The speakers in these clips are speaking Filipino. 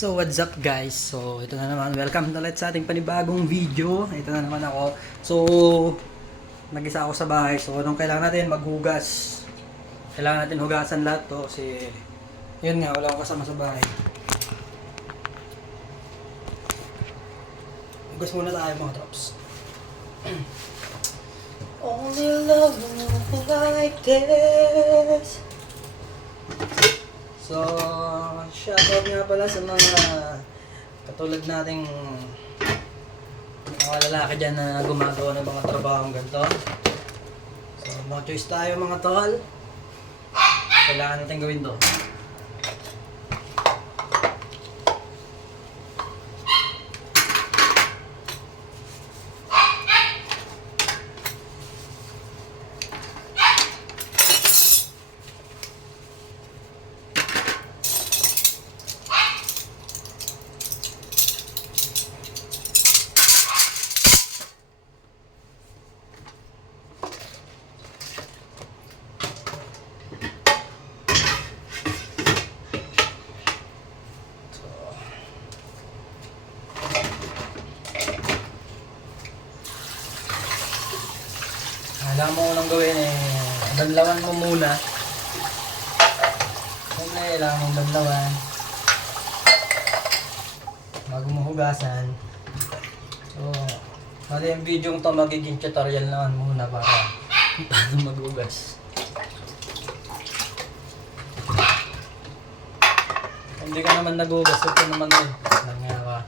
So what's up guys? So ito na naman, welcome ulit sa ating panibagong video. Ito na naman ako. So nag-isa ako sa bahay. So anong kailangan natin? Maghugas. Kailangan natin hugasan lahat to kasi yun nga, wala akong kasama sa bahay. Hugas muna tayo mga trops. Only love like this. So, shoutout nga pala sa mga katulad nating mga lalaki dyan na gumagawa ng mga trabahong ganito. So, no choice tayo mga tol. Kailangan natin gawin to. Alam mo unang gawin banlawan mo muna. Kailangan mong banlawan bago mo hugasan. So, bali yung video to magiging tutorial naman muna para paano maghugas. Hindi ka naman naghugas, ito naman lang nga ka.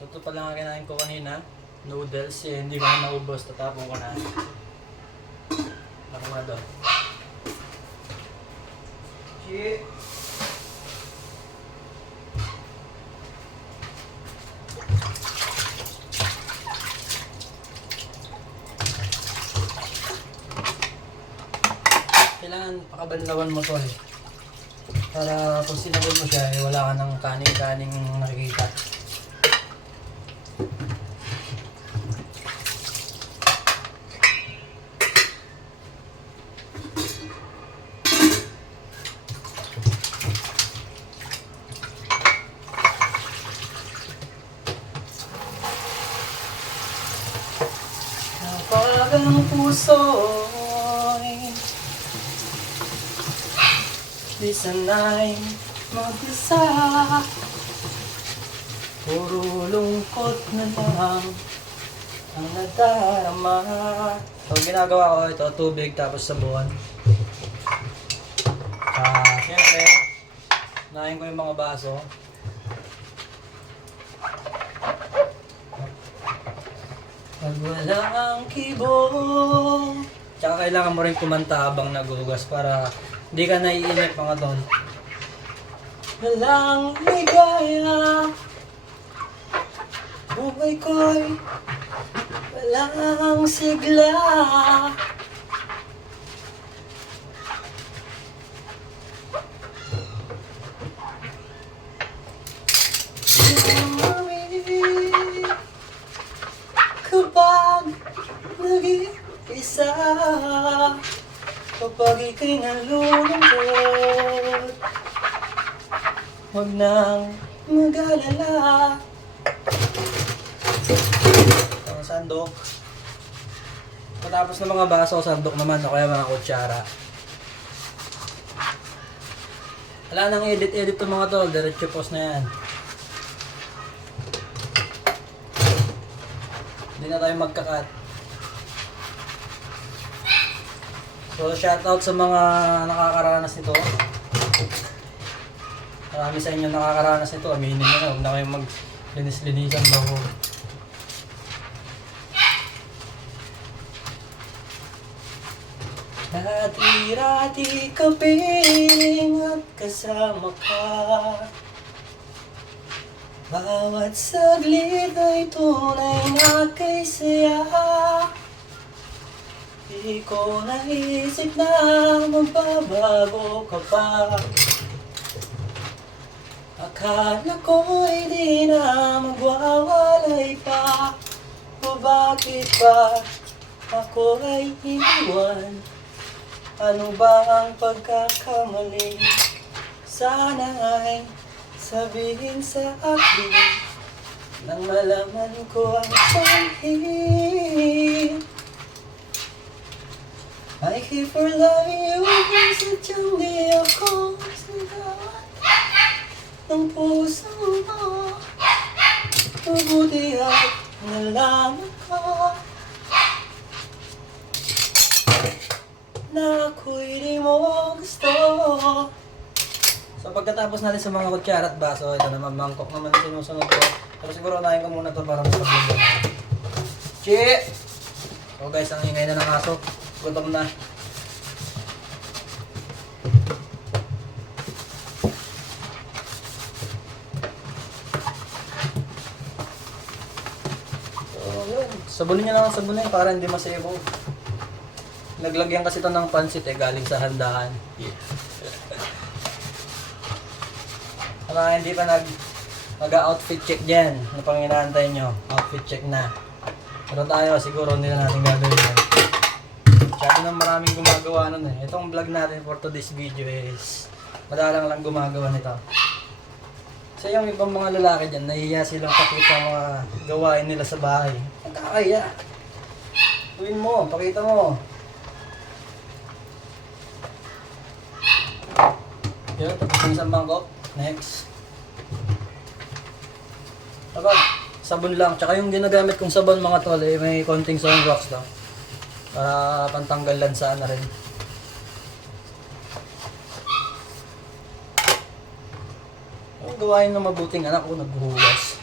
So ito pala nga kinain ko kanina, noodles, hindi ko na naubos, tatapon ko na. Ako nga doon. Shit! Kailangan pakabanlawan mo to para kung sinabon mo siya, wala ka ng kaning-kaning nakikita. Kapag ang puso'y di sanay mag-isa, puro lungkot na lang ang nadarama. So ginagawa ko ito, tubig tapos sabon. Siyempre, unahin ko yung mga baso. Pag wala ang kibong, tsaka kailangan mo rin kumanta habang naghugas para hindi ka naiinip mga tol. Walang ligaya, buhay ko'y walang sigla. Kapag nag-iisa, kapag ika'y nalulungkot, huwag nang mag-alala. Ang sandok. Patapos ng mga baso, sandok naman o kaya mga kutsara. Wala nang edit-edit to mga tol, diretso post na yan. Hindi na tayo magkakat. So shoutout sa mga nakakaranas nito. Marami sa inyo nakakaranas nito. Aminin nyo na, huwag na kayong mag-linis-linisan bago. Dati-rati kaping at kasama ka, Bawat saglit ay tunay na kay saya. Di ko naisip na magbabago ka pa. Akala ko'y di na magwawalay pa. O bakit ba ako ay iniwan? Ano ba ang pagkakamali? Sana ay sabihin sa akin nang malaman ko ang sanhi. I keep for loving you kung sadyang di ako sinawat ng puso mo. Mabuti at nalaman ko na ako'y di mo gusto. So pagkatapos natin sa mga kutsara at baso, ito naman mangkok naman sinusunod ko. Pero siguro unahin ko muna ito para makapagod na. Chi! So guys, ang ingay na ng aso. Gutom na. So yun, sabunin nyo lang ang sabunin para hindi masebo. Naglagyan kasi ito ng pansit galing sa handaan. Yeah. Mga hindi pa nag-outfit check dyan. Ano pang inaantay nyo? Outfit check na. Pero tayo, siguro hindi na natin gagawin yan. Masyado nang maraming gumagawa nun eh. Itong vlog natin for today's video is madalang lang gumagawa nito. Kasi yung ibang mga lalaki dyan, nahihiya silang pakita mga gawain nila sa bahay. Nagkakaya. Tuwin mo, pakita mo. Yun, tapos yung isang mangkok. Next. Tapos, sabon lang. Tsaka yung ginagamit kong sabon mga tol, may konting sunrocks lang. Para pantanggal lansa na rin. Ang gawain ng mabuting anak ko, naghuhugas.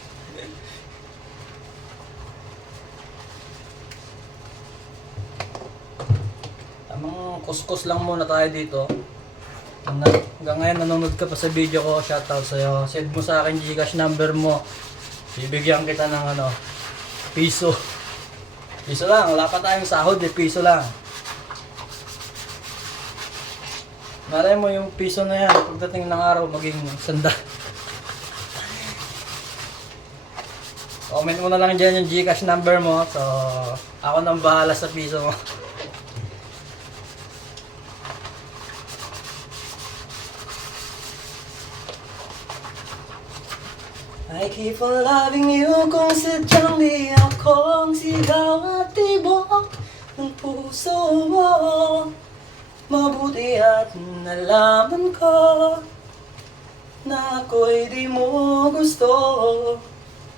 Tamang kuskus lang muna tayo dito. Hanggang ngayon nanonood ka pa sa video ko, shoutout sa'yo. Send mo sa akin Gcash number mo. Bibigyan kita ng piso. Piso lang, wala pa tayong sahod piso lang. Malay mo yung piso na yan, pagdating ng araw maging sanda. Comment mo na lang dyan yung Gcash number mo. So, ako nang bahala sa piso mo. I keep on loving you kung sadyang di akong sigaw at tibok ng puso mo. Mabuti at nalaman ko na ako'y di mo gusto.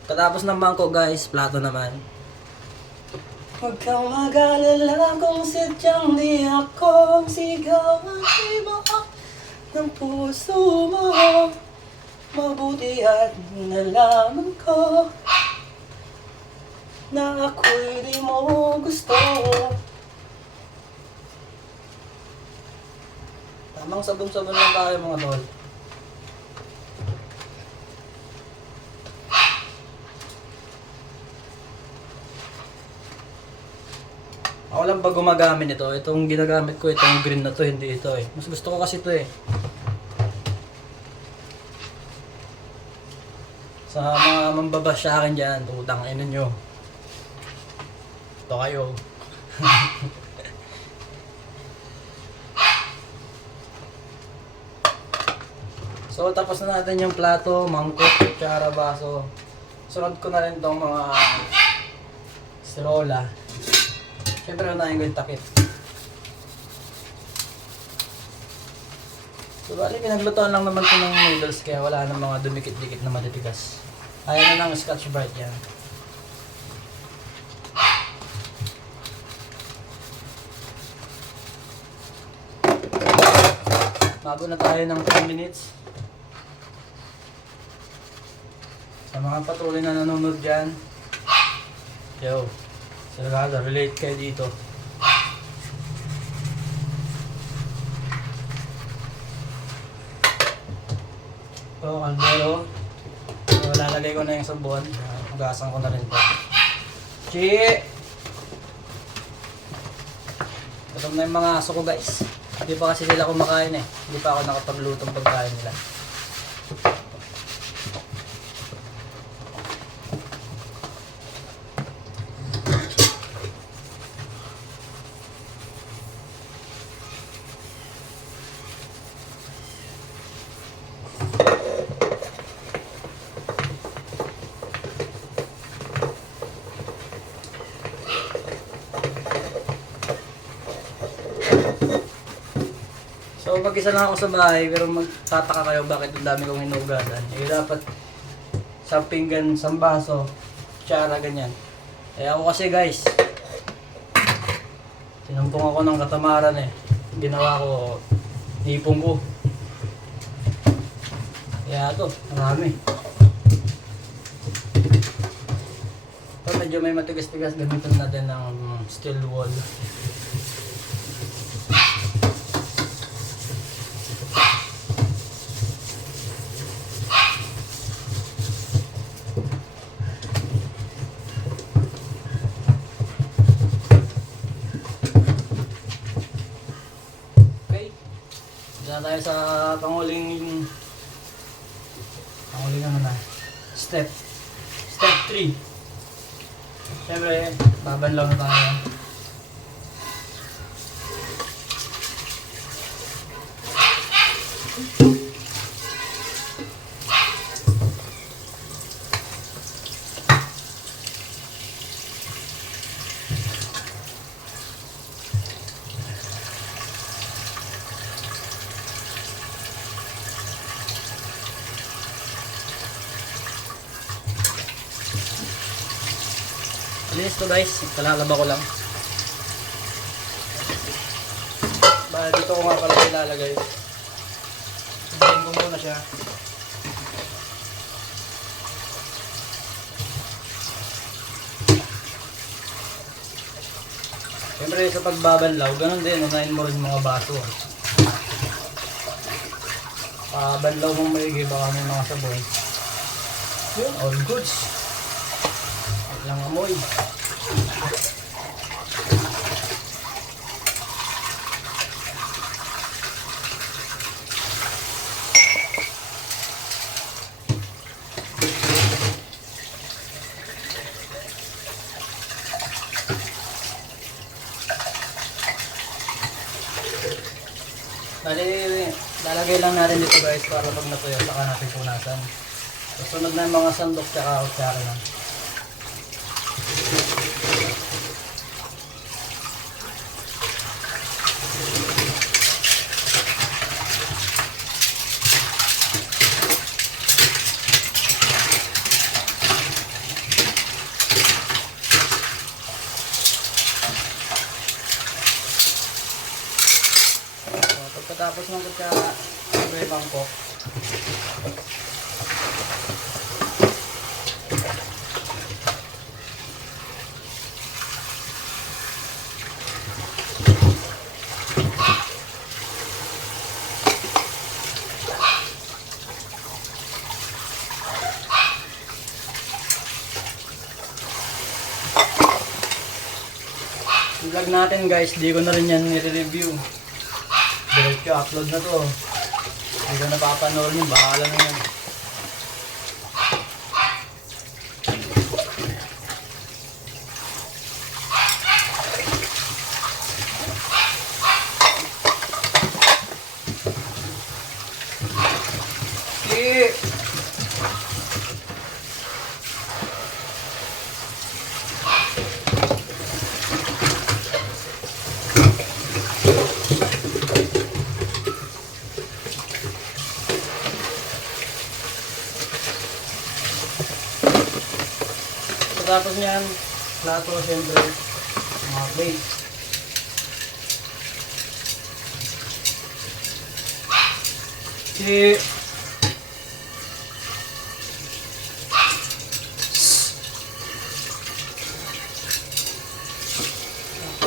Katapos ng bangko guys, plato naman. Huwag kang mag-alala kung sadyang di akong sigaw at tibok ng puso mo. Mabuti at nalaman ko na ako'y di mo gusto. Tamang sabon-sabon lang tayo mga tol. Ako lang pag gumagamit ito. Itong ginagamit ko, itong green na to, hindi ito eh. Mas gusto ko kasi ito eh. Sa mga mambabash sa akin dyan, tutang ina nyo. Ito kayo. So tapos na natin yung plato, mangkok, kutsara, baso. Sunod ko na rin itong mga sirola. Siyempre unahin ko yung takip. So bali pinaglutoan lang naman ito ng noodles kaya wala nang mga dumikit-dikit na matitigas. Ayaw na ng Scotch Brite yan. Bago na tayo ng 10 minutes. Sa mga patuloy na nanonood dyan, yo, Salgado, relate kayo dito. So, kaldero. So, lalagyan nilagay ko na yung sabon. Hugasan ko na rin ito. Chi! Gutom na yung mga aso ko guys. Hindi pa kasi sila kumakain eh. Hindi pa ako nakapaglutong pagkain nila. So mag-isa lang ako sa bahay pero magtataka kayo bakit ang dami kong hinugasan. Eh dapat sa pinggan, sa baso, tsara ganyan. Eh ako kasi guys, sinumpong ako ng katamaran eh. Ginawa ko, hipong ko. Kaya ito, marami. Ito medyo may matigas-tigas, gamitin natin ng steel wool. Diyan tayo sa panguling ano na, step 3. Siyempre, babanlaw na tayo. Linis to guys, kalalaba ko lang. Dito ko nga pala ilalagay. Hintayin ko muna siya. Siyempre sa pagbabanlaw, ganun din, unahin mo rin mga baso. Pabanlaw mong maigi, baka may mga sabon. Yun, all goods. Lang amoy. Bali, lalagay lang natin dito guys para pag natuyo saka natin punasan. Susunod na yung mga sandok tsaka kutsara lang. Pagkatapos ng kutsara, may mangkok. Vlog natin guys, di ko na rin yan nire-review. Diretso upload na to. Hindi ko napapanood yun, bahala na yan. Tapos niyan, plato siyempre, mga plate.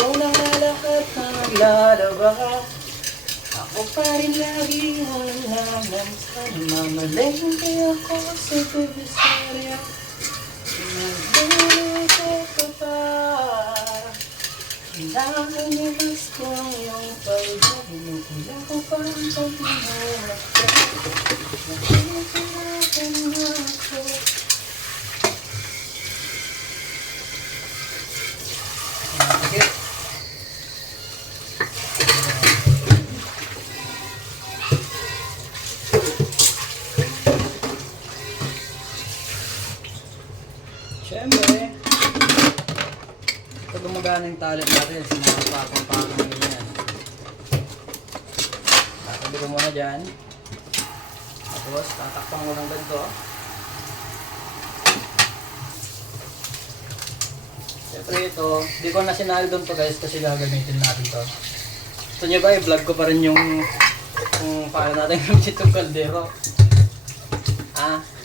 Ako na nga lahat na naglalaba. O pa rin lagi walang laman. Sana mamalengke ako sa Divisoria. Nagdulito ka pa. Kailangan niya gusto ang iyong palibag. Inukuya ko pa ang pag-inulat ko. Nakikinakan na ako. Sige. Siyempre, ito gumagana yung talent natin sa mga pakong-pakong na ganyan. Tatabi ko muna dyan. Tapos, tatakpan ko ng ganito. Siyempre ito, di ko na sinaldon to guys kasi gagamitin natin to. Gusto nyo ba, i-vlog ko pa rin yung kung paano natin gamit itong kaldero.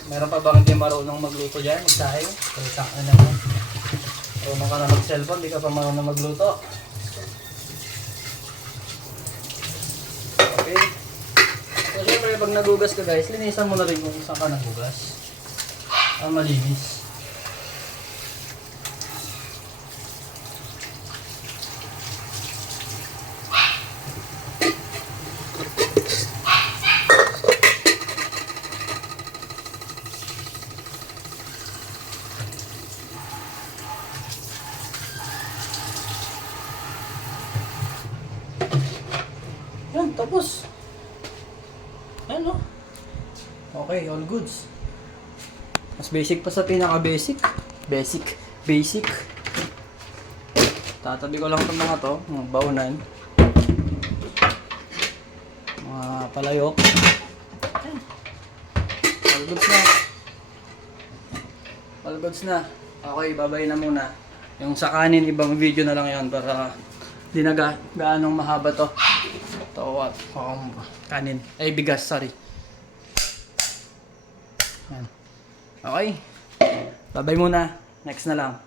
Meron pa bang hindi marunong magluto dyan? Magsaing? Kaya na naman. Marunong ka na mag-cellphone, di ka pa marunong magluto. Okay. So syempre pag nagugas ka guys, linisan mo na rin kung saan ka nagugas. Malinis. Yan, tapos. Yan, no? Okay, all goods. Mas basic pa sa pinaka-basic. Basic. Tatabi ko lang itong mga to, mga baunan. Mga palayok. Yan. All goods na. All goods na. Okay, babay na muna. Yung sa kanin, ibang video na lang yan para di na gaanong mahaba to. Ito, kanin. Ay, bigas, sorry. Yan. Okay. Babay muna. Next na lang.